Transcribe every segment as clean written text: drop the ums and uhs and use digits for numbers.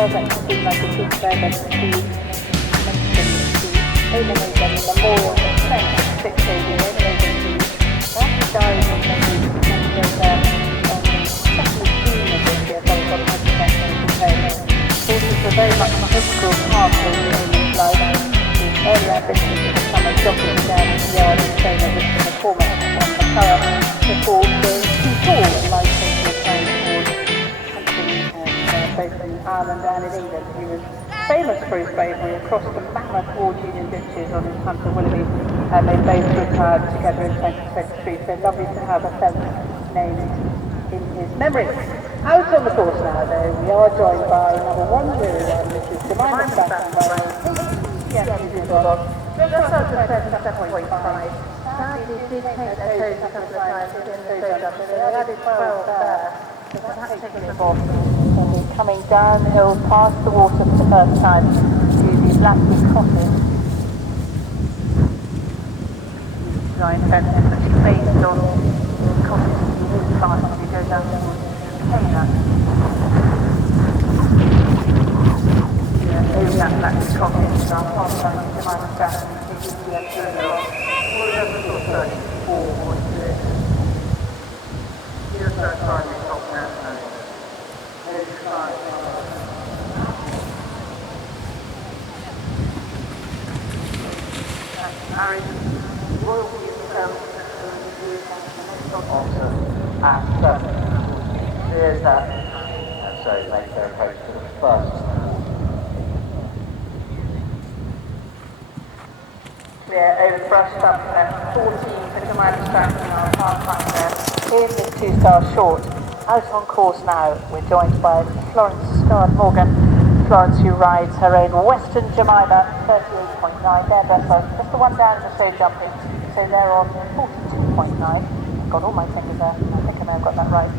does actually seem like a good bed of speed. Eliminating the memorial of Frank, 6 days in eliminating that he died in maybe on the 2nd of June of this year, so we've got 100% horses were very much an integral part of Eamon's life. His early ambition to become a jockey began in the yard and trainer with the McCormack on the current before being too tall and licensed to train towards hunting both in Ireland and in England. He was famous for his bravery across the mammoth War Junior ditches on his hunt to Willoughby, and they both retired together in 2023. So lovely to have a fence named in his memory. Out on the course now, though, we are joined by number 101, Mrs. Jemima Stratton, by HERONA, just over 27.5. Sadly, did take a toes a couple of times in the shoulder, so they added 12 there. So that's taken it off. And coming downhill past the water for the first time to the Blackwood Cottage. Design fence is actually based on the cottage you walk past as you go down towards Container. Yeah, over that Blackwood Cottage, so I'll pass that to Jemima Stratton and take you to the shoulder. All of them sort of 34 points to it. Here's that side of the top now. Harry, royalty itself at 7. There's that. And so make their approach to the first. Yeah, over brushed up at 14 for Jemima Stratton, our pathfinder in this 2-star short. Out on course now, we're joined by Florence Morgan. Florence, who rides her own Western Jemima, 38.9. Their best was just the one down in the show jumping, so they're on 42.9. Got all my fingers there. I think I may have got that right.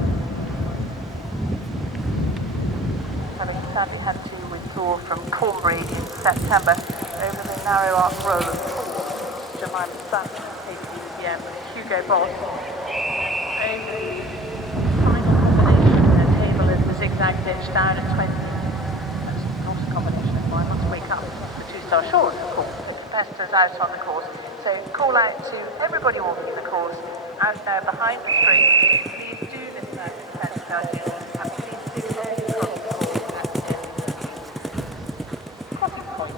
Having sadly had to withdraw from Corbreagh in September over the narrow arc road of Jemima Stratton, KPCM, HUGO boss. Over the zigzag ditch down at 20. That's not a combination of mine. Must wake up the 2-star short, of course. Competitors out on the course. So call out to everybody walking the course out there behind the string. Please do listen out to the competitors. Please do only cross the course at the crossing point.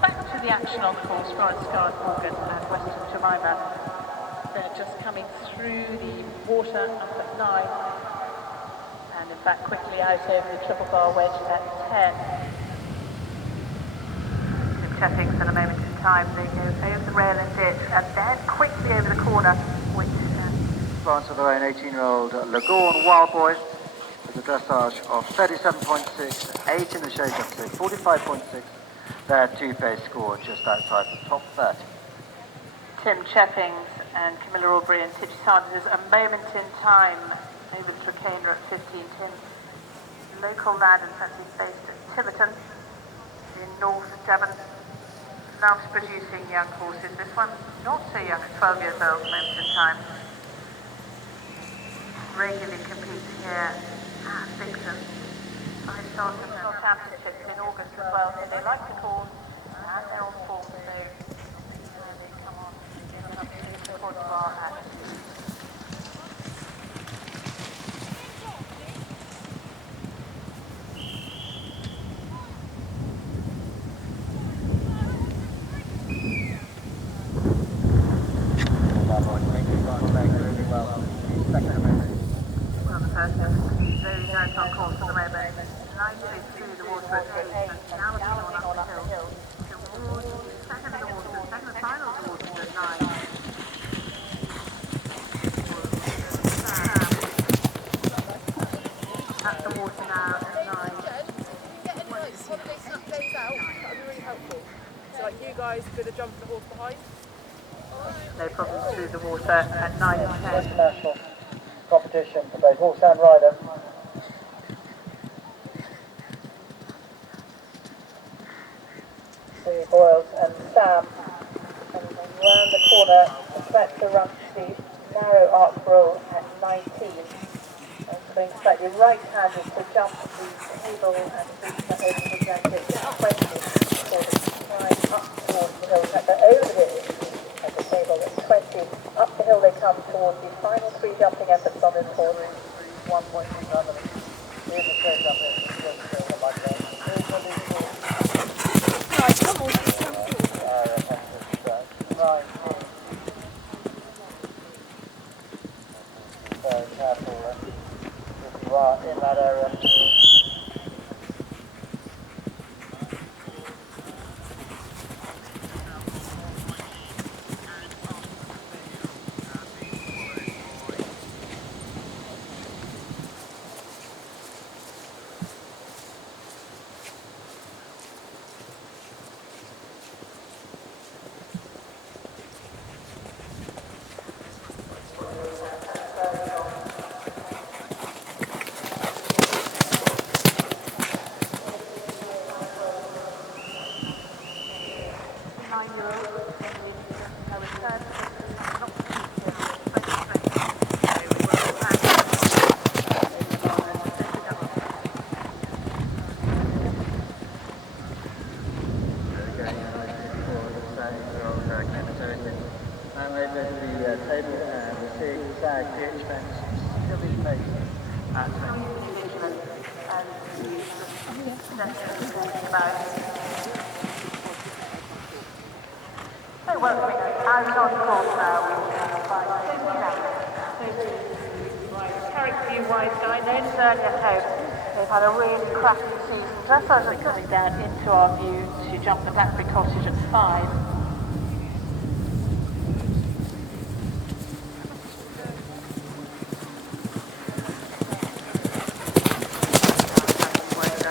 Back to the action on the course. Florence Morgan and Western Jemima. They're just coming through the water up at 9. And in fact quickly out over the triple bar wedge at 10. The Cheffings at a moment in time, they go over the rail and ditch and then quickly over the corner, which Florence of their own 18-year-old LEAGAUN Wild Boy with a dressage of 37.6, 8 in the show jump, so 45.6. Their two-phase score just outside the top 30. Tim Cheffings and Camilla Aubrey and Tidge Sanders, a moment in time over the Tracaner at 15. Tim, local lad and actually based at Tiverton in North Devon, loves producing young horses. This one not so young, at 12 years old, moment in time. Regularly competes here at Bicton. I started the championships in August as well. They like the course and they're on form, so they come on and get up to the Coate at no problems through the water at 9 and 10. International competition for both horse and rider. Zoe Boyles and Sam, and round the corner, the run steep, narrow arc roll at 19, and going slightly your right hand is to jump the table and reach the over the blanket 20 for the climb up towards the hill, over the hill at the table at 20. Up the hill they come towards the final 3 jumping efforts on this course. 1.3 rather than here's the straight up there. Right, come on. Right. Very careful if you are in that area. They've had a really cracking season. Dressage are coming down into our view to jump the Blackberry Cottage at 5.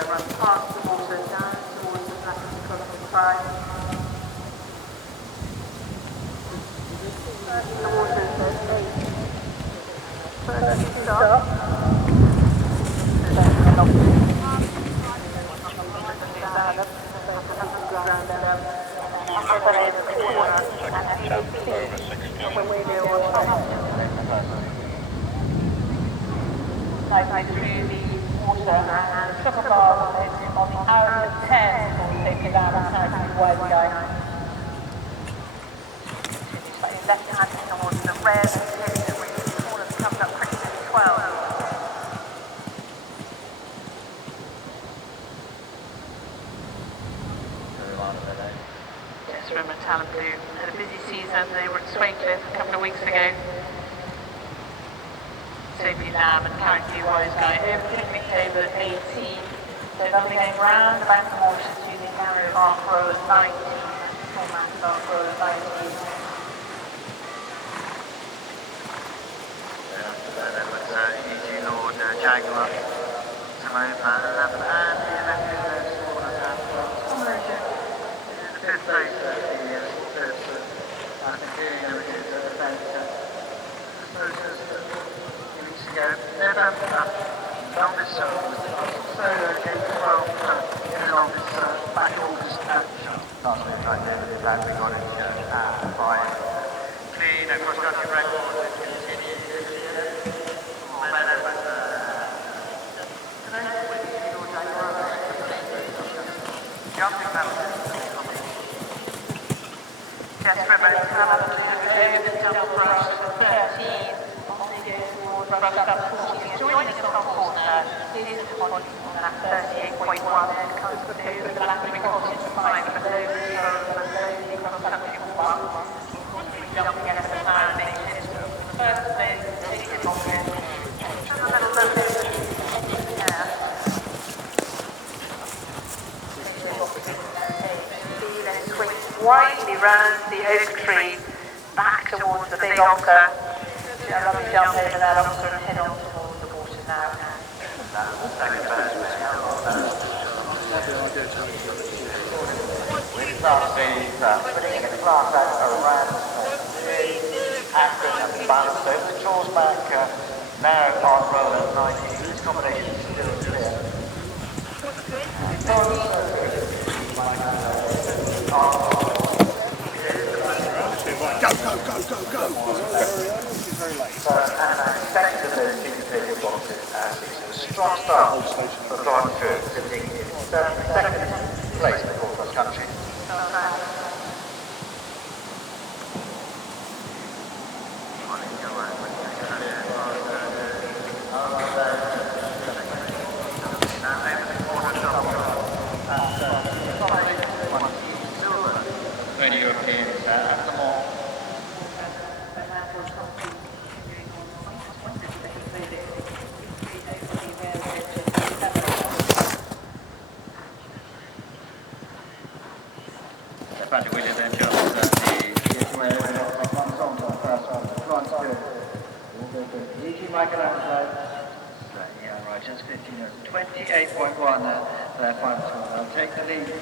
Run past the water down towards the Blackberry Cottage at 5. The water is at 8. First stop. Nice through the water and triple bar on the out of 10 for safety down and out to the wide guy. Slightly left hand towards the red and the corner comes up quickly to 12. From Talent Blue had a busy season. They were at Swaycliffe a couple of weeks ago. Sophie Lamb and currently Wise Guy over the picnic table at 18. So they'll be going round the back of the water to the narrow arc row at 19. Format arc row at 19. After that, that was E.G. Lord, Jaguar, Simone Pan, and the event is combination. Fifth place at the I think doing everything to about a few weeks ago. November, longest so came 12 in the longest back August last week right there with the event we got it at 5. Clean cross-country record that continues this year. Jumping penalty. Just remember Talent over the double brush to 13. On they go towards brush up 14. Joining us on course now is on at 38.1. Then comes over the Blackberry Cottage 5 below the cross-country 1. Jumping at the time makes it first base, takes it longer. Just a little bit. Widely round the oak tree, back towards the big ocker. A lovely jump over that ocker and head on towards the water now. With classes, putting in a class out around accurate and balanced over the jaws back, now on roll at 90. This combination is still clear. Go! So, and I expect that those two boxes as it's strong start for Florence, sitting in second place in the cross country. Only Europeans at the mall. Willie then just the Michaelangelo. Yeah, right, just 28.1 their final score. They'll take the lead.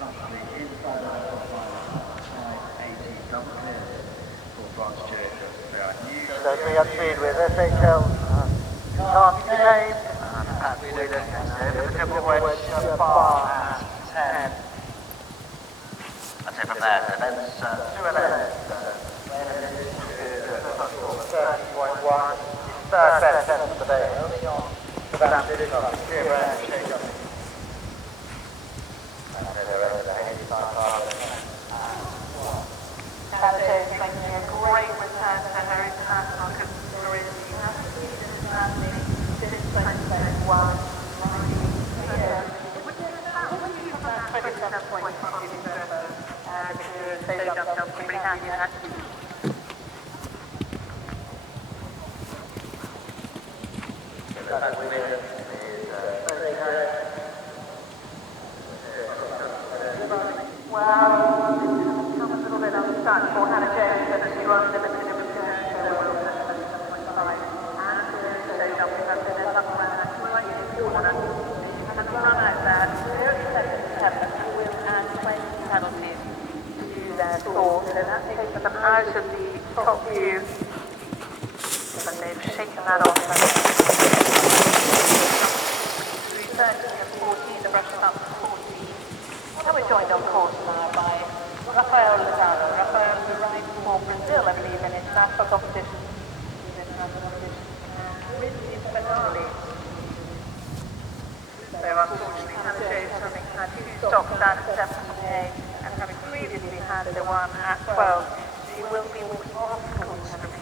Comfortably inside the top 580 double clear for France Juleff. So 3 up speed with SHL. Can't be named. At Whelan, over the triple wedge, bar at 10. I'd say from there, so that's 211. 30.1. Third best test of the day. Only on the back of the clear air shake up. Canada is making a great return to her international career. She has completed internationally since 2021. Well, come a little bit unstuck for Hannah Jones, but she won't limit the return. Penalties to their score, so that takes them out of the top view, but they've shaken that off. 13 and 14, the brushes up to 14. Now we're joined on course now by Rafael Lozano. Rafael is arrived for Brazil, I believe, in international competition. Really finale. So unfortunately, Hannah Jones, having had 2 stops down at 70k and having previously had the one at 12, she will be off course from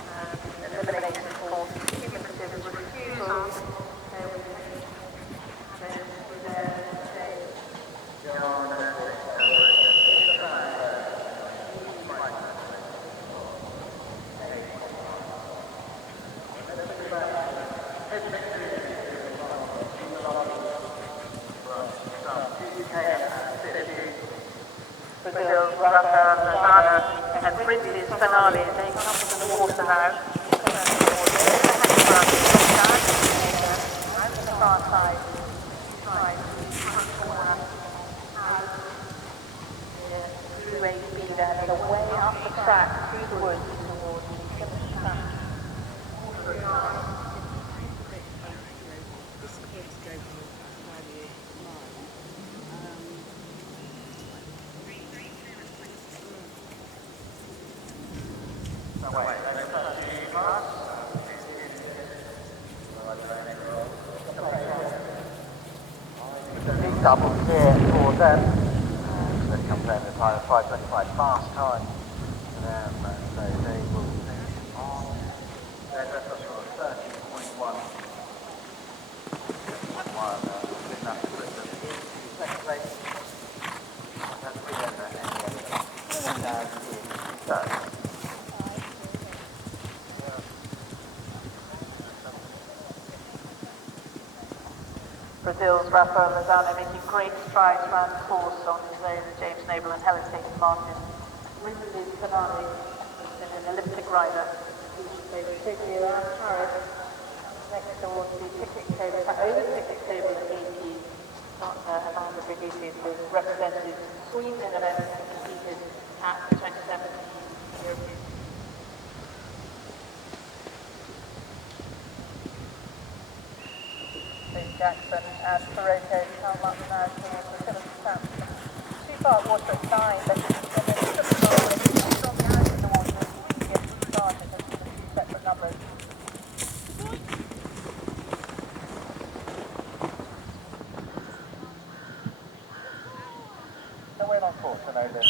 elimination for cumulative refusal. Brazil's Rafael Lozano and Brindley's finale. They come into the water now. Out to the far side. Through a speed and away up the track through the woods towards the finish track. Double clear for them. They've come down the time of 5:25 fast time for them, so they will finish on their best score of 30.1. While good enough to put them in second place. That's the end of any third. Brazil's Rafael Lozano making great strides around the course on his own. James Noble and Helen taking Martin. Brindley's finale has been an Olympic rider. They were quickly around Paris, next towards the picnic table, over the picnic table at 18. Partner Amanda Brigitte was represented Sweden in events and competed at the 2017 European. Jackson and Coate come up now towards the finish trap. Too far water at 9, but they should have been strong out in the water to get started as the 2 separate numbers. on course and over the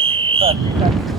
first few seconds.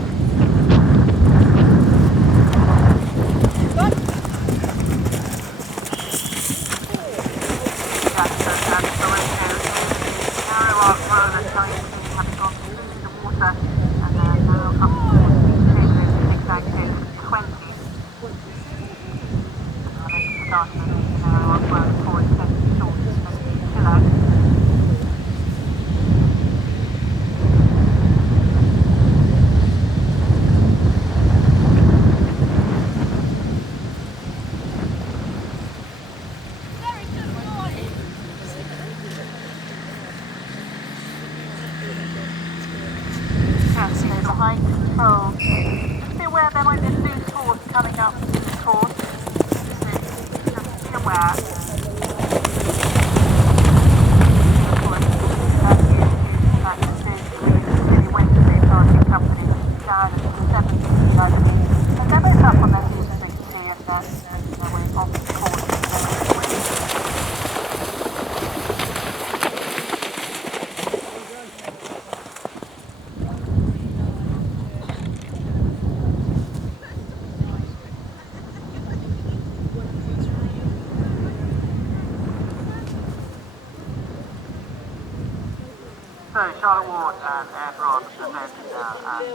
Charlotte Ward and Airbron presenting now and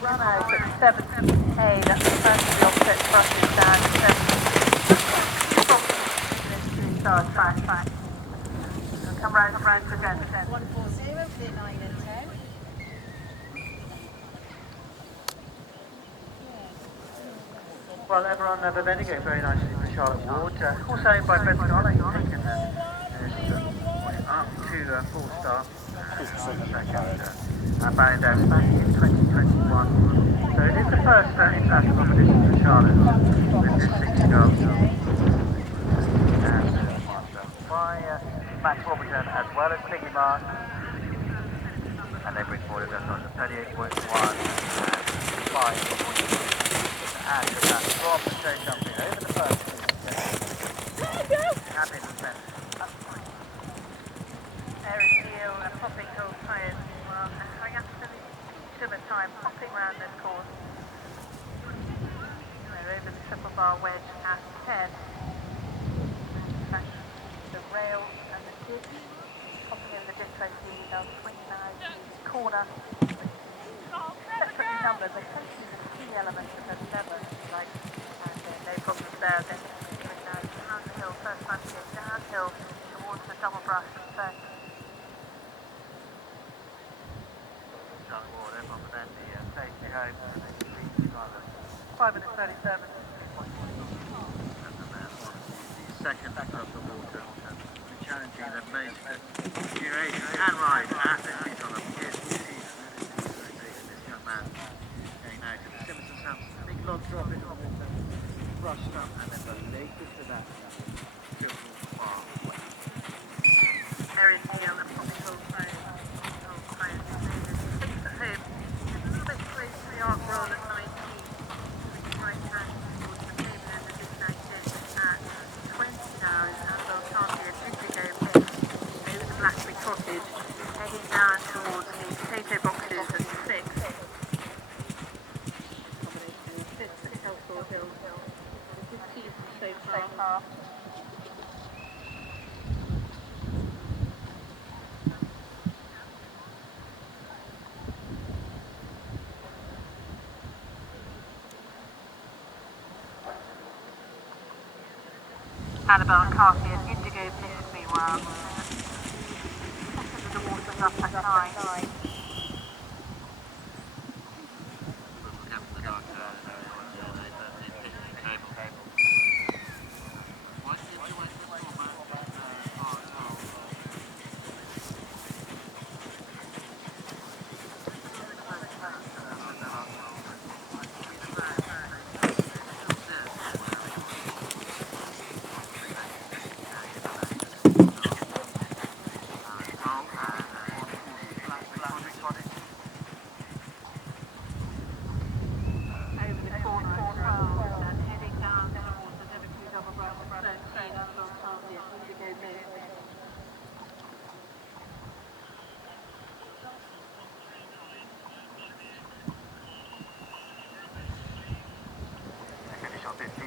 Run out at 7A, that's the first of the offset brushes down to 7. 2 stars, back. Come round again. 140, clear 9 and 10. Well, everyone presenting it very nicely for Charlotte Ward. Also owned by Bicton Arena up to 4-star. Bound out back in 2021. So it is the first international competition for Charlotte with this 60-go. And by Max Warburton as well as Piggy Mark. And they bring forward their sort of 38.1 and 5. And that from the show jumping over the first. Happy to spend. Popping cold players, well, having absolutely sugar time popping around this course. They're over the triple bar wedge at 10. The rail and the ditch, popping over the ditch like the 29 corner. Separately numbered, but essentially the key elements of the lever, like, and no problems there. Then going now downhill, first time to go downhill towards the double brush and 30. Safety home. 5 minutes 37. Second of the water, challenging the most duration and ride at the speed on a this young man going now to the Simpsons house. Big log drop into the water, brushed up, and then the latest of that triple bar. There is the tropical phone. Arc roll at 19, right hand towards the pavement and the disconnected at 20 now is Annabelle Champion, Indigo Mix, over the Blackberry Cottage, heading down towards the potato boxes at 6. Combination of 5th at Hellthorpe Hill. A good season so far. Annabelle Carthy and Indigo Misses Me Well. Second of the water's up at 9.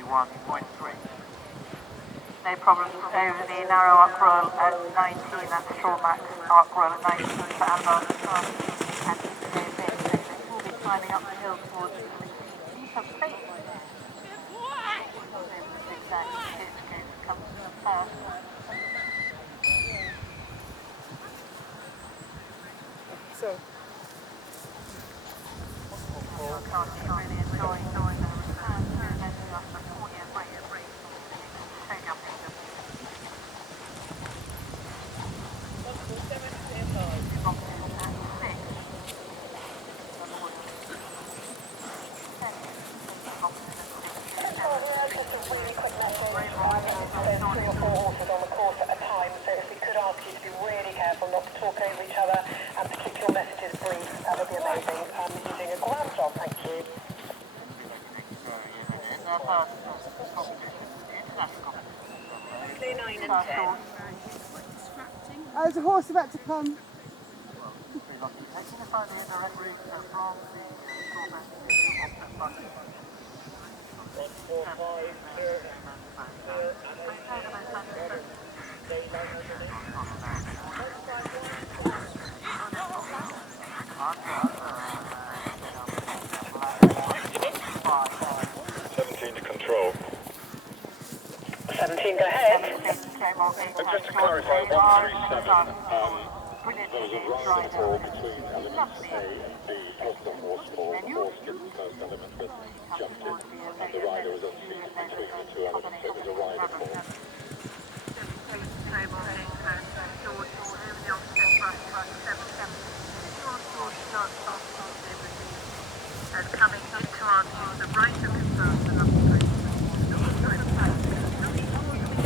31.3. No problems over the narrow arc roll at 19, that's short max arc roll at 19 for Annabelle and they will be climbing up the hill towards the 16 of faith. Comes first. So Really enjoying the return to measure up the 4-year break. Show jumping. there's a horse about to come. To control. 17, go ahead. Just to clarify, 137, there was a rise and fall between elements A and B, plus the horse fall. The horse didn't most element but jumped in, and the rider was unseated between the two elements, so it was a rider fall. And coming into our view, the right of control.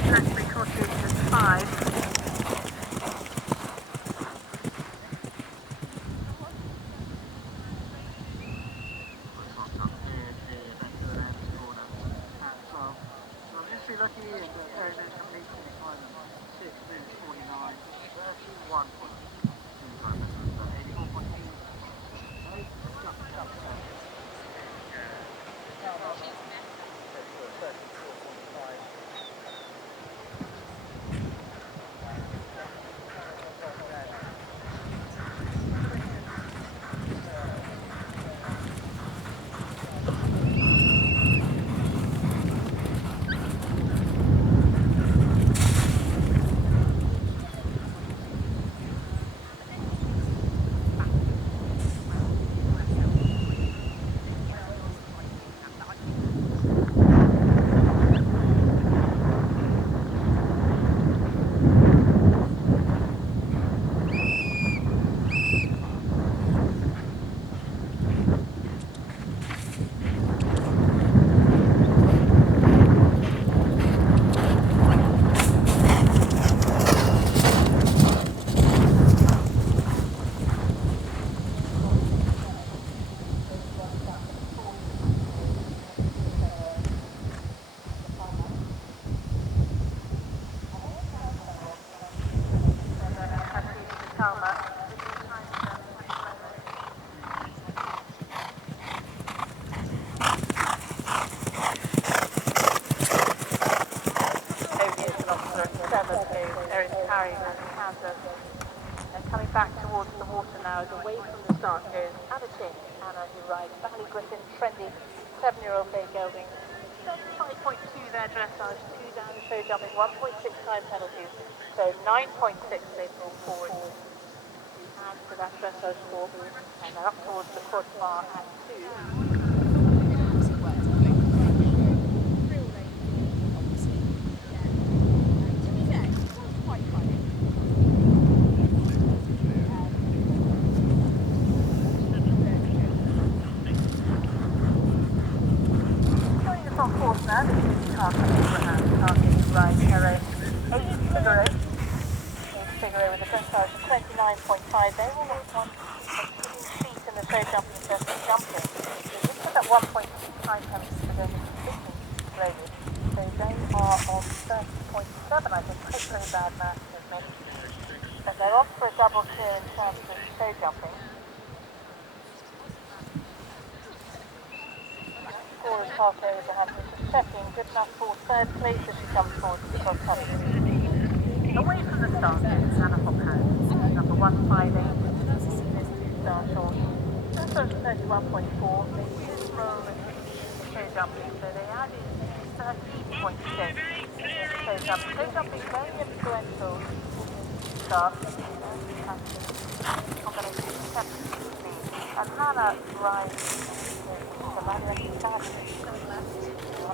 Actually, Cottage is 5. Coming back towards the water now, as away from the start goes Anna, who rides Valley Griffin, trendy 7-year-old Legg gelding. 5.2 their dressage, 2 down the show jumping, 1.6 time penalties, so 9.6 they brought forward. And for that dressage score, and they're up towards the quad bar at 2. Figaro with a dressage of 29.5. They will want one feet in the show jumping in terms of jumping. So just put that 1.6 time penalty for going completely slowly. So they are on 30.7, I think. Hopefully bad math with me. But they're off for a double clear in terms of show jumping. Score is half over to have Cheffings, good enough for third place as she comes forward to the cross country. Away from the start is Hannah Hophouse, number 158, this 2-star short. That's over 31.4. They did roll and show jumping, so they added 13.6. Show jumping very influential start. Combination of speed. And Hannah rides the Manuel Stratton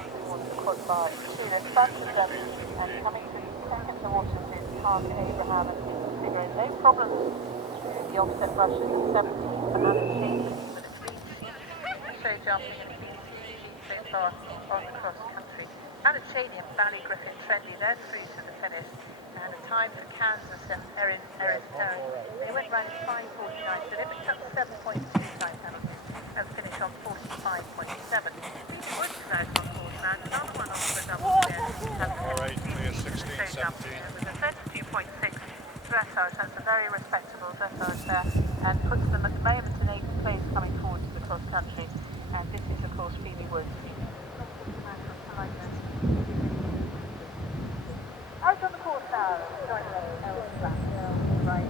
towards the CORBEAGH. There's bunch of them, and coming to second to waters is Park Abraham and Figure. No problem through the offset rushes at 17 for Hannah Shady. Show jumping and so far on the cross country. Hannah Shady and Ballygriffin Trendy, they're through to the finish. And a time for Kansas and Erin. They went round 5:49, so they picked up 7.2 time penalties and finished on 45.7. Woods now on course round, another one off for a double clear. Alright, clear 16, 17. With a 32.6 dressage, that's a very respectable dressage there, and puts them at the moment in 8th place coming forward to the cross country. And this is, of course, Phoebe Woods. Out on the course now, joining right,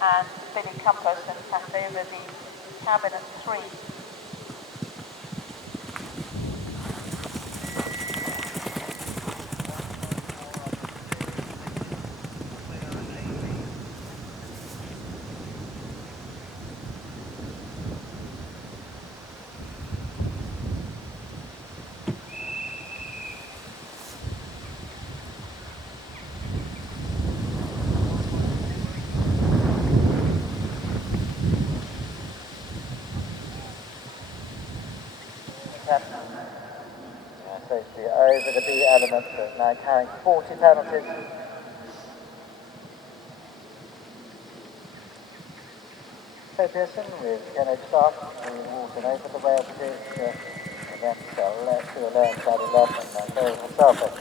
and Billy Compass and passed over the cabin at 3. Safety over the B element, so now carrying 40 penalties. KPCM with Kenneth Stark, walking over the rail bridge, against left to the left side of left, and Mary herself at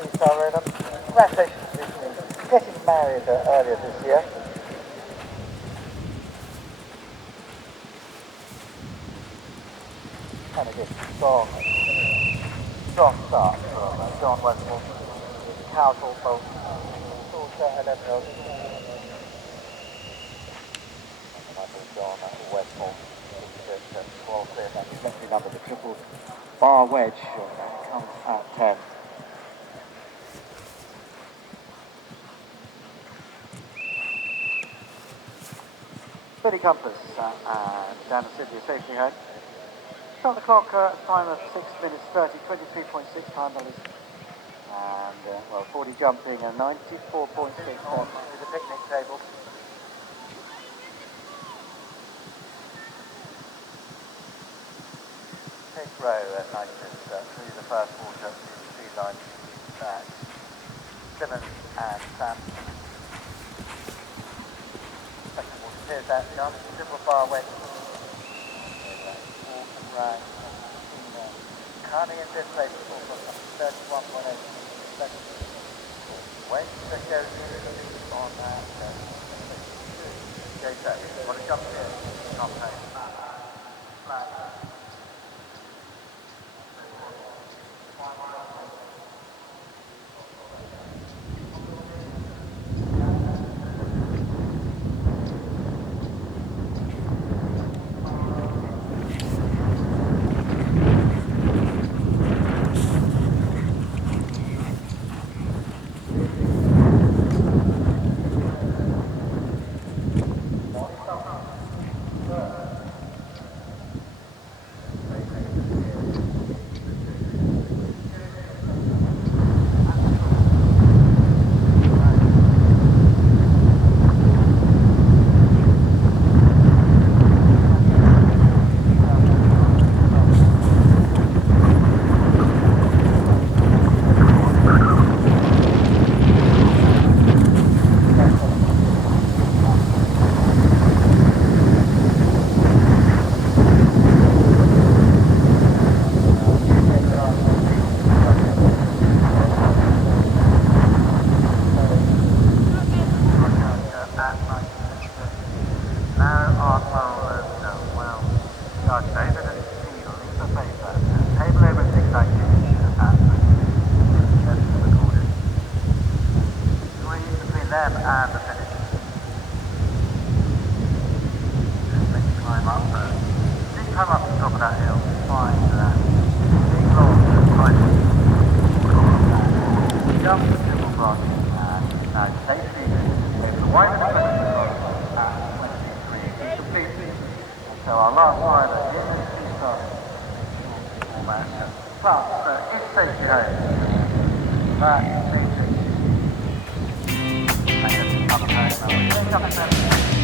3-star radar. Congratulations, recently getting married earlier this year. And a good strong start from John Westmore, Cowsall both, also 11 years. John Westmore, well clear, and he's lifting up at the triple bar wedge, and comes at 10. Billy Compass and Daniel Sidley safely home. On the clock, time of 6 minutes 30, 23.6 time dollars, and 40 jumping and 94.6 to the picnic table. Fifth row at night through the first quarter, the speed line at Simmons and Sam. Second quarter, here's that jump, triple bar wedge. Connie in this place will from 31.8 seconds. When the goes on that, goes there. Want to jump here? Not paying. Flat. So our last rider in this two-star format. Plus, if safety home, that takes it. And just other home.